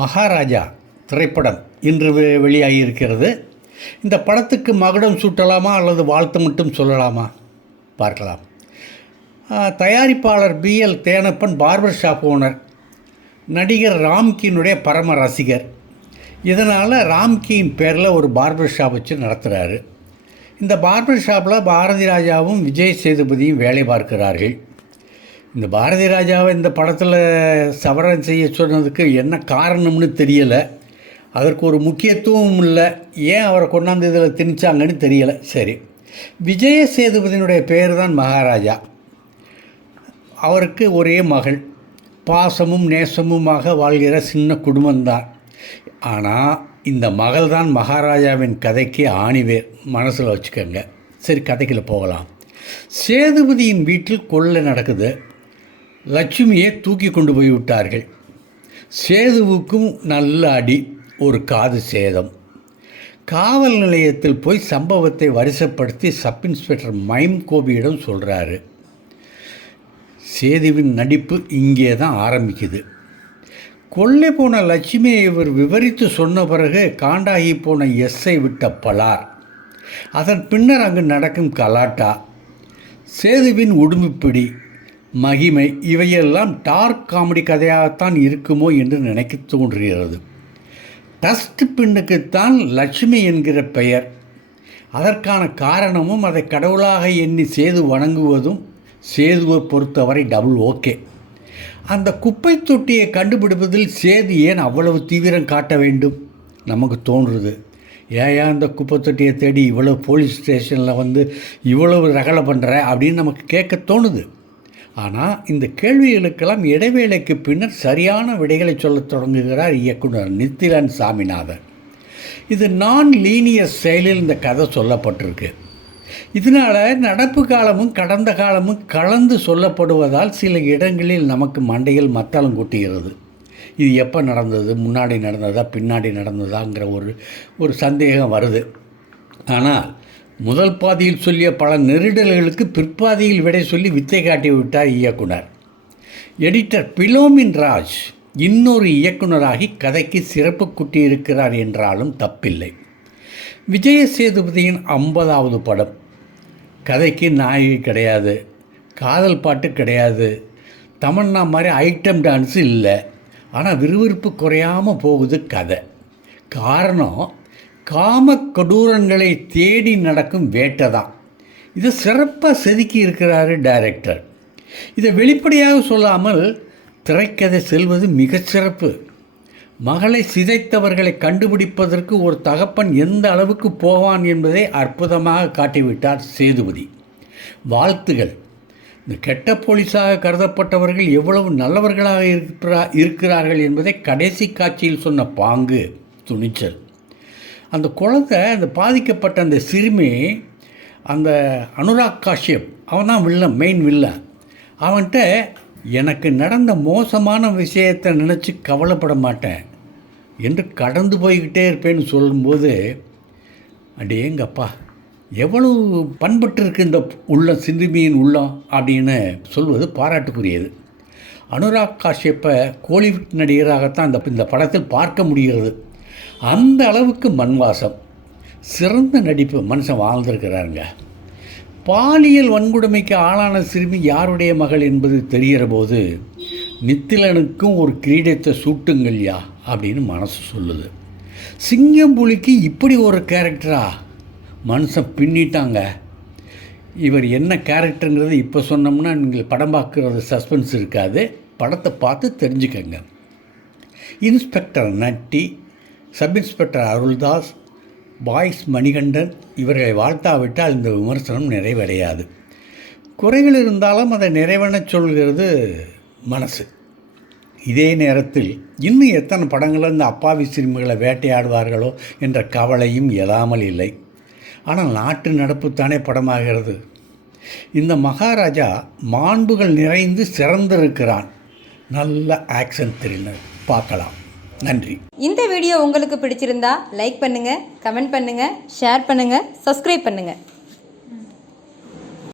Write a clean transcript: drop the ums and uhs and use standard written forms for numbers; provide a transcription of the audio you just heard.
மகாராஜா திரைப்படம் இன்று வெளியாகியிருக்கிறது. இந்த படத்துக்கு மகுடம் சூட்டலாமா அல்லது வாழ்த்து மட்டும் சொல்லலாமா பார்க்கலாம். தயாரிப்பாளர் BL Thenappan barber shop owner, நடிகர் ராம்கியினுடைய பரம ரசிகர். இதனால் ராம்கியின் பேரில் ஒரு பார்பர் ஷாப் வச்சு நடத்துகிறாரு. இந்த பார்பர் ஷாப்பில் பாரதி ராஜாவும் விஜய் சேதுபதியும் வேலை பார்க்கிறார்கள். இந்த பாரதி ராஜாவை இந்த படத்தில் சவரம் செய்ய சொன்னதுக்கு என்ன காரணம்னு தெரியலை. அதற்கு ஒரு முக்கியத்துவம் இல்லை. ஏன் அவரை கொண்டாந்து இதில் திணிச்சாங்கன்னு தெரியலை. சரி, விஜய சேதுபதியினுடைய பேர் தான் மகாராஜா. அவருக்கு ஒரே மகள், பாசமும் நேசமுமாக வாழ்கிற சின்ன குடும்பம்தான். ஆனால் இந்த மகள் தான் மகாராஜாவின் கதைக்கு ஆணிவேர். மனசில் வச்சுக்கோங்க. சரி, கதைக்குள்ள போகலாம். சேதுபதியின் வீட்டில் கொள்ளை நடக்குது. லட்சுமியை தூக்கி கொண்டு போய் விட்டார்கள். சேதுவுக்கும் நல்ல அடி, ஒரு காது சேதம். காவல் நிலையத்தில் போய் சம்பவத்தை வரிசைப்படுத்தி சப் இன்ஸ்பெக்டர் மைம் கோபியிடம் சொல்கிறாரு. சேதுவின் நடிப்பு இங்கே தான் ஆரம்பிக்குது. கொள்ளை போன லட்சுமியை இவர் விவரித்து சொன்ன பிறகு காண்டாகி போன எஸ்ஐ விட்ட பலார். அதன் பின்னர் அங்கு நடக்கும் கலாட்டா, சேதுவின் உடும்புப்பிடி, மகிமை, இவையெல்லாம் டார்க் காமெடி கதையாகத்தான் இருக்குமோ என்று நினைக்க தோன்றுகிறது. டஸ்ட் பின்னுக்குத்தான் லட்சுமி என்கிற பெயர். அதற்கான காரணமும் அதை கடவுளாக எண்ணி சேது வணங்குவதும் சேதுவை பொறுத்தவரை டபுள் ஓகே. அந்த குப்பை தொட்டியை கண்டுபிடிப்பதில் சேது ஏன் அவ்வளவு தீவிரம் காட்ட வேண்டும் நமக்கு தோன்றுறது. ஏன் அந்த குப்பை தொட்டியை தேடி இவ்வளவு போலீஸ் ஸ்டேஷனில் இவ்வளவு ரகலை பண்ணுற அப்படின்னு நமக்கு கேட்க தோணுது. ஆனால் இந்த கேள்விகளுக்கெல்லாம் இடைவேளைக்கு பின்னர் சரியான விடைகளை சொல்லத் தொடங்குகிறார் இயக்குனர் நித்திலன் சாமிநாதன். இது நான் லீனியர் செயலில் இந்த கதை சொல்லப்பட்டிருக்கு. இதனால் நடப்பு காலமும் கடந்த காலமும் கலந்து சொல்லப்படுவதால் சில இடங்களில் நமக்கு மண்டையில் மத்தளம் கூட்டுகிறது. இது எப்போ நடந்தது, முன்னாடி நடந்ததா பின்னாடி நடந்ததாங்கிற ஒரு சந்தேகம் வருது. ஆனால் முதல் பாதியில் சொல்லிய பல நெருடல்களுக்கு பிற்பாதியில் விடை சொல்லி வித்தை காட்டி விட்டார் இயக்குனர். எடிட்டர் பிலோமின் ராஜ் இன்னொரு இயக்குனராகி கதைக்கு சிறப்பு குட்டியிருக்கிறார் என்றாலும் தப்பில்லை. விஜய சேதுபதியின் 50வது படம். கதைக்கு நாயகி கிடையாது, காதல் பாட்டு கிடையாது, தமன்னா மாதிரி ஐட்டம் டான்ஸு இல்லை. ஆனால் விறுவிறுப்பு குறையாமல் போகுது கதை. காரணம், காம கொடூரங்களை தேடி நடக்கும் வேட்டை தான். இதை சிறப்பாக செதுக்கி இருக்கிறாரு டைரக்டர். இதை வெளிப்படையாக சொல்லாமல் திரைக்கதை செல்வது மிகச்சிறப்பு. மகளை சிதைத்தவர்களை கண்டுபிடிப்பதற்கு ஒரு தகப்பன் எந்த அளவுக்கு போவான் என்பதை அற்புதமாக காட்டிவிட்டார் சேதுபதி. வாழ்த்துகள். இந்த கெட்ட போலீஸாக கருதப்பட்டவர்கள் எவ்வளவு நல்லவர்களாக இருக்கிறார்கள் என்பதை கடைசி காட்சியில் சொன்ன பாங்கு, துணிச்சல். அந்த குழந்தை, அந்த பாதிக்கப்பட்ட அந்த சிறுமி, அந்த அனுராக் காஷ்யப், அவன் தான் வில்லன், மெயின் வில்லன். அவன்கிட்ட எனக்கு நடந்த மோசமான விஷயத்தை நினச்சி கவலைப்பட மாட்டேன் என்று கடந்து போய்கிட்டே இருப்பேன்னு சொல்லும்போது, அடேங்கப்பா எவ்வளவு பண்பட்டு இருக்கு இந்த உள்ளம், சிறுமியின் உள்ளம் அப்படின்னு சொல்வது பாராட்டுக்குரியது. அனுராக் காஷ்யப்பை கோலிவுட் நடிகராகத்தான் இந்த படத்தில் பார்க்க முடிகிறது. அந்த அளவுக்கு மண்வாசம், சிறந்த நடிப்பு, மனுஷன் வாழ்ந்திருக்கிறாருங்க. பாலியல் வன்கொடுமைக்கு ஆளான சிறுமி யாருடைய மகள் என்பது தெரிகிற போது நித்திலனுக்கும் ஒரு கிரீடத்தை சூட்டுங்கள்யா அப்படின்னு மனசு சொல்லுது. சிங்கம் புலிக்கு இப்படி ஒரு கேரக்டரா? மனுஷன் பின்னிட்டாங்க. இவர் என்ன கேரக்டருங்கிறது இப்போ சொன்னோம்னா நீங்கள் படம் பார்க்குறது சஸ்பென்ஸ் இருக்காது. படத்தை பார்த்து தெரிஞ்சுக்கங்க. Inspector Natty, sub inspector Aruldas, boys Manikandan இவர்களை வாழ்த்தாவிட்டால் இந்த விமர்சனம் நிறைவடையாது. குறைகள் இருந்தாலும் அதை நிறைவென சொல்கிறது மனசு. இதே நேரத்தில் இன்னும் எத்தனை படங்களில் இந்த அப்பாவி சிறுமிகளை வேட்டையாடுவார்களோ என்ற கவலையும் இயலாமல் இல்லை. ஆனால் நாட்டு நடப்புத்தானே படமாகிறது. இந்த மகாராஜா மாண்புகள் நிறைந்து சிறந்திருக்கிறான். நல்ல ஆக்ஷன் த்ரில்லர். பார்க்கலாம். நன்றி. இந்த வீடியோ உங்களுக்கு பிடிச்சிருந்தா லைக் பண்ணுங்கள், கமெண்ட் பண்ணுங்கள், ஷேர் பண்ணுங்கள், சப்ஸ்கிரைப் பண்ணுங்கள்.